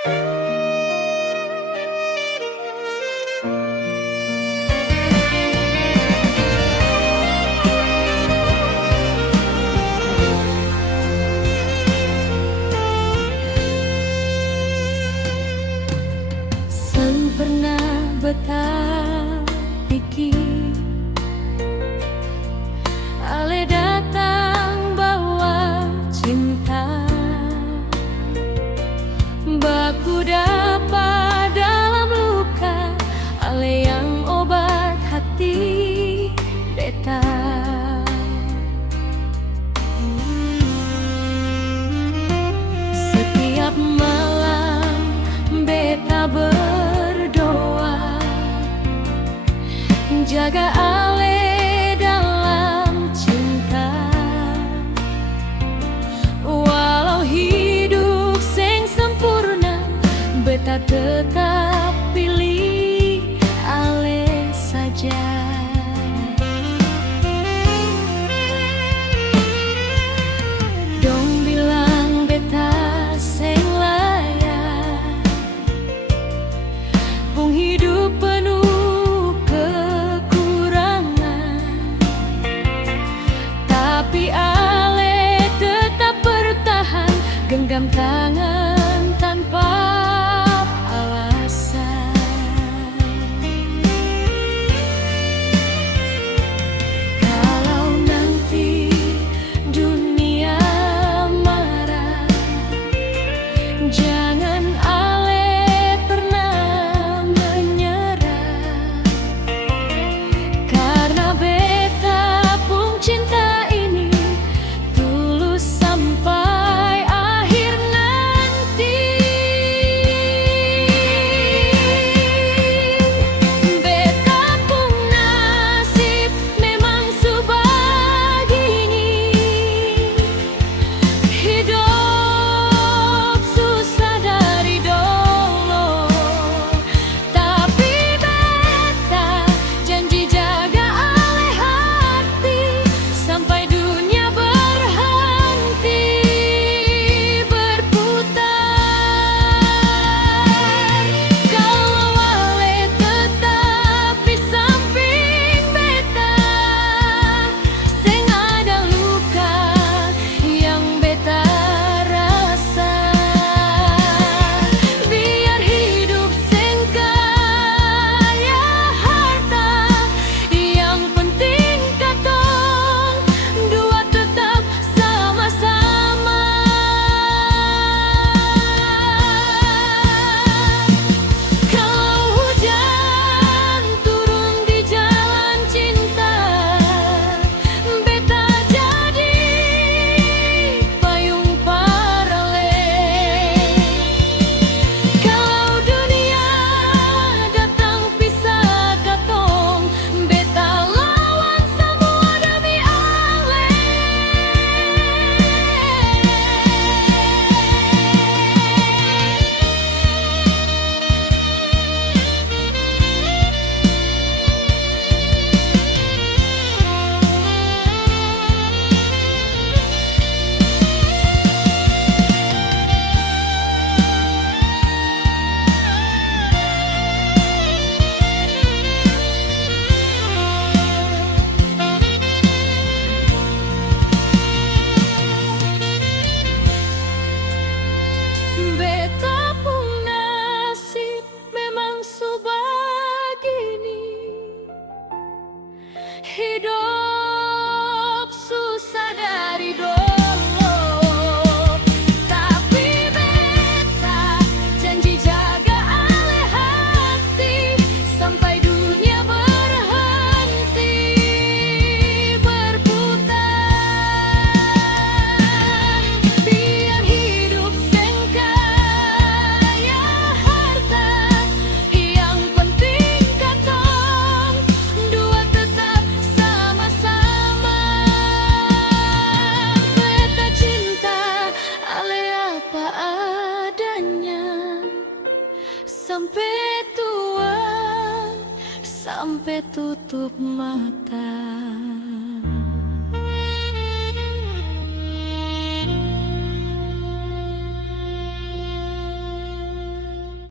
Selalu pernah betah pikir Ale datang bawa cinta Baku dapat dalam luka Ale yang obat hati beta Setiap malam beta berdoa Jaga Ale dalam cinta Walau hidup sing sempurna Beta tetap pilih Ale saja Dong bilang beta sing layak Pung hidup penuh kekurangan Tapi Ale tetap bertahan Genggam tangan tanpa alasan Kalau nanti dunia marah Jangan Ale pernah menyerah Karena beta pun cinta ini tulus sampai akhir nanti Beta pun nasib memang sebegini Hidup susah dari dulu Tapi beta janji jaga Ale hati Sampai dunia berhenti berputar Kalau Ale tetap di samping beta Seng ada luka yang beta rasa Biar hidup seng kaya harta Yang penting katong dua tetap sama-sama Kalau hujan turun di jalan cinta Beta jadi payung paralel Kalau dunia datang pisah katong Beta lawan semua demi Ale Beta pun nasib memang sebegini Hidup susah dari dulu Tapi beta janji jaga Ale hati Sampai dunia berhenti berputar Biar hidup seng kaya harta Yang penting katong dua tetap sama-sama Beta cinta Ale apa adanya Sampai tua, sampai tutup mata